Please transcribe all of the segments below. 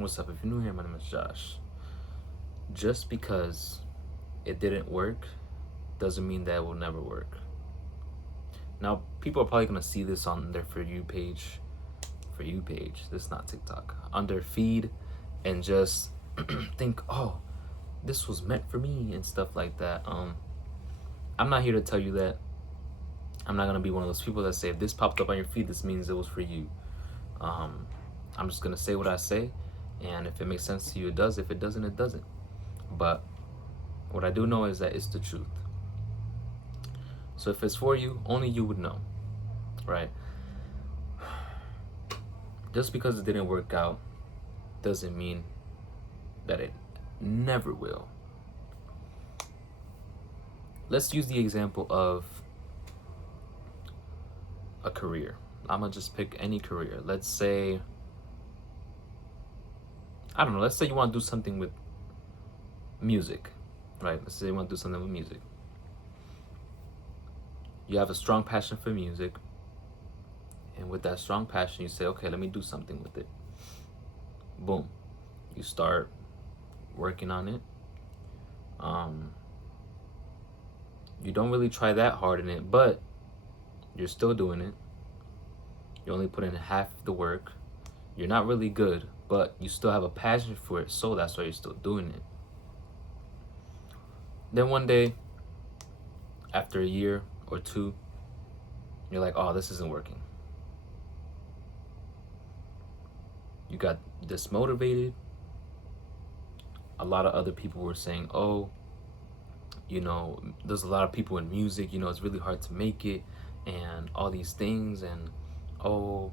What's up? If you're new here, my name is Josh. Just because it didn't work doesn't mean that it will never work. Now, people are probably gonna see this on their For You page. For You page. This is not TikTok. On their feed, and just think, oh, this was meant for me and stuff like that. I'm not here to tell you that. I'm not gonna be one of those people that say if this popped up on your feed, this means it was for you. I'm just gonna say what I say, and if it makes sense to you, it does. If it doesn't, it doesn't. But what I do know is that it's the truth. So if it's for you, only you would know, right? Just because it didn't work out doesn't mean that it never will. Let's use the example of a career. I'm gonna just pick any career. Let's say, I don't know, let's say you want to do something with music, right? Let's say you want to do something with music. You have a strong passion for music, and with that strong passion, you say, okay, let me do something with it. Boom. You start working on it. You don't really try that hard in it, but you're still doing it. You only put in half the work. You're not really good, but you still have a passion for it, so that's why you're still doing it. Then one day, after a year or two, you're like, oh, this isn't working. You got dismotivated. A lot of other people were saying, oh, there's a lot of people in music, it's really hard to make it, and all these things, and oh,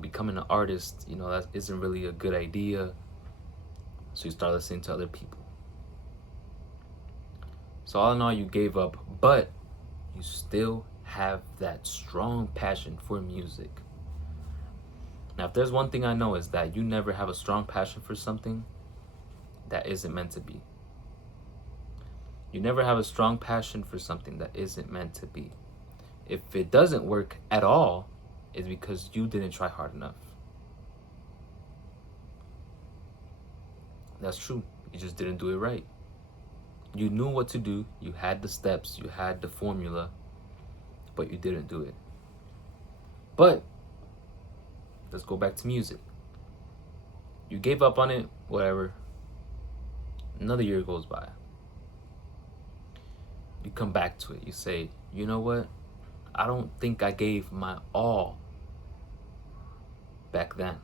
becoming an artist, that isn't really a good idea. So you start listening to other people. So all in all, you gave up, but you still have that strong passion for music. Now, if there's one thing I know, is that you never have a strong passion for something that isn't meant to be. You never have a strong passion for something that isn't meant to be. If it doesn't work at all, it's because you didn't try hard enough. That's true. You just didn't do it right. You knew what to do. You had the steps. You had the formula, but you didn't do it. But let's go back to music. You gave up on it, whatever. Another year goes by. You come back to it. You say, you know what? I don't think I gave my all back then.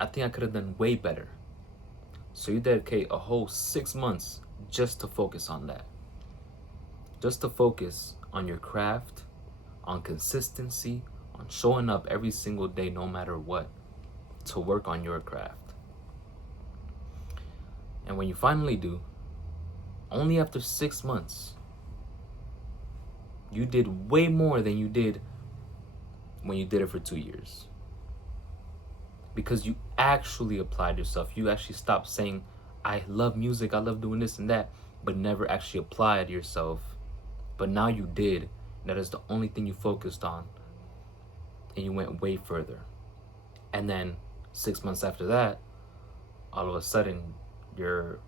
I think I could have done way better. So you dedicate a whole 6 months just to focus on that. Just to focus on your craft, on consistency, on showing up every single day, no matter what, to work on your craft. And when you finally do, only after 6 months, you did way more than you did when you did it for 2 years. Because you actually applied yourself. You actually stopped saying, I love music, I love doing this and that, but never actually applied yourself. But now you did. That is the only thing you focused on. And you went way further. And then 6 months after that, all of a sudden, you're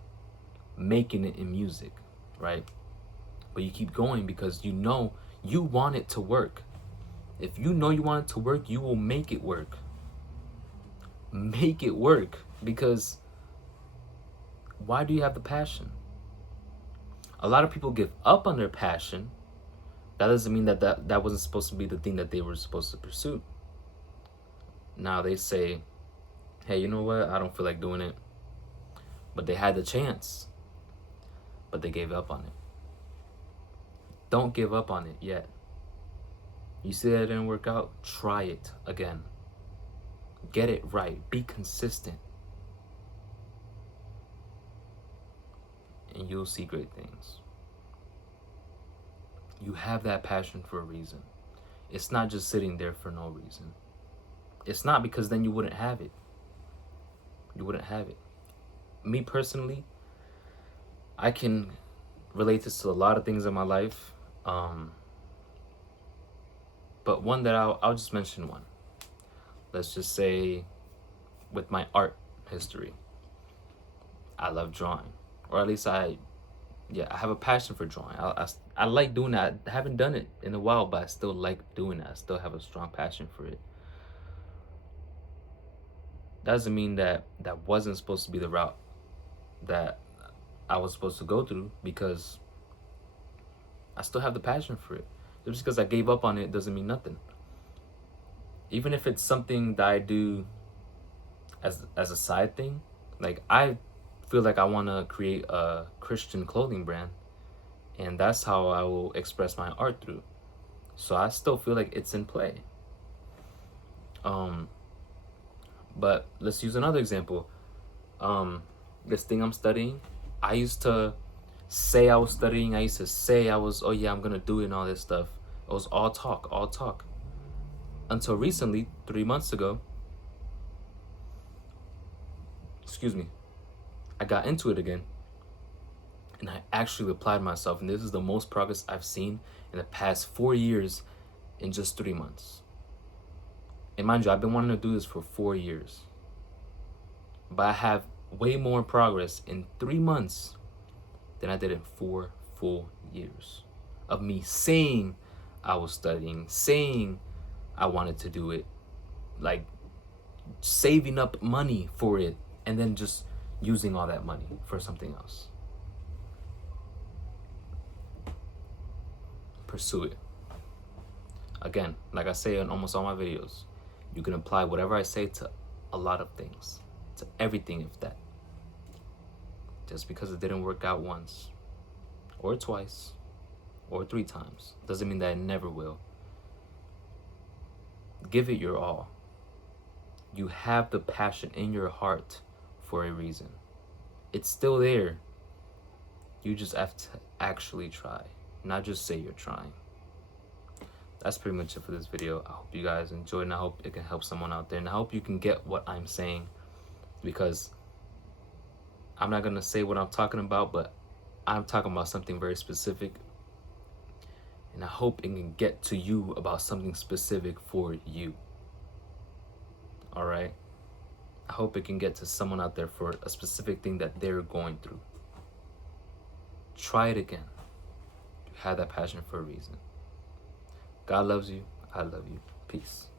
making it in music, right? But you keep going because you know you want it to work. If you know you want it to work, you will make it work. Make it work, because why do you have the passion? A lot of people give up on their passion. That doesn't mean that wasn't supposed to be the thing that they were supposed to pursue. Now they say, hey, you know what? I don't feel like doing it. But they had the chance. But they gave up on it. Don't give up on it yet. You see that it didn't work out? Try it again. Get it right. Be consistent. And you'll see great things. You have that passion for a reason. It's not just sitting there for no reason. It's not, because then you wouldn't have it. You wouldn't have it. Me personally, I can relate this to a lot of things in my life. But one that I'll just mention one. Let's just say with my art history. I love drawing, or at least I have a passion for drawing. I like doing that. I haven't done it in a while, but I still like doing that. I still have a strong passion for it. Doesn't mean that that wasn't supposed to be the route that I was supposed to go through, because I still have the passion for it. Just because I gave up on it doesn't mean nothing. Even if it's something that I do as a side thing, like I feel like I want to create a Christian clothing brand, and that's how I will express my art through. So I still feel like it's in play. But let's use another example. This thing I'm studying, I used to say I was studying. I used to say I was, oh yeah, I'm gonna do it and all this stuff. It was all talk, all talk. Until recently, 3 months ago, excuse me, I got into it again. And I actually applied myself. And this is the most progress I've seen in the past 4 years in just 3 months. And mind you, I've been wanting to do this for 4 years. But I have way more progress in 3 months than I did in 4 full years of me saying I was studying, saying I wanted to do it, like saving up money for it, and then just using all that money for something else. Pursue it. Again, like I say in almost all my videos, you can apply whatever I say to a lot of things, to everything, if that. Just because it didn't work out once, or twice, or 3 times, doesn't mean that it never will. Give it your all. You have the passion in your heart for a reason. It's still there. You just have to actually try, not just say you're trying. That's pretty much it for this video. I hope you guys enjoyed, and I hope it can help someone out there, and I hope you can get what I'm saying, because I'm not gonna say what I'm talking about, but I'm talking about something very specific, and I hope it can get to you about something specific for you. All right? I hope it can get to someone out there for a specific thing that they're going through. Try it again. You have that passion for a reason. God loves you. I love you. Peace.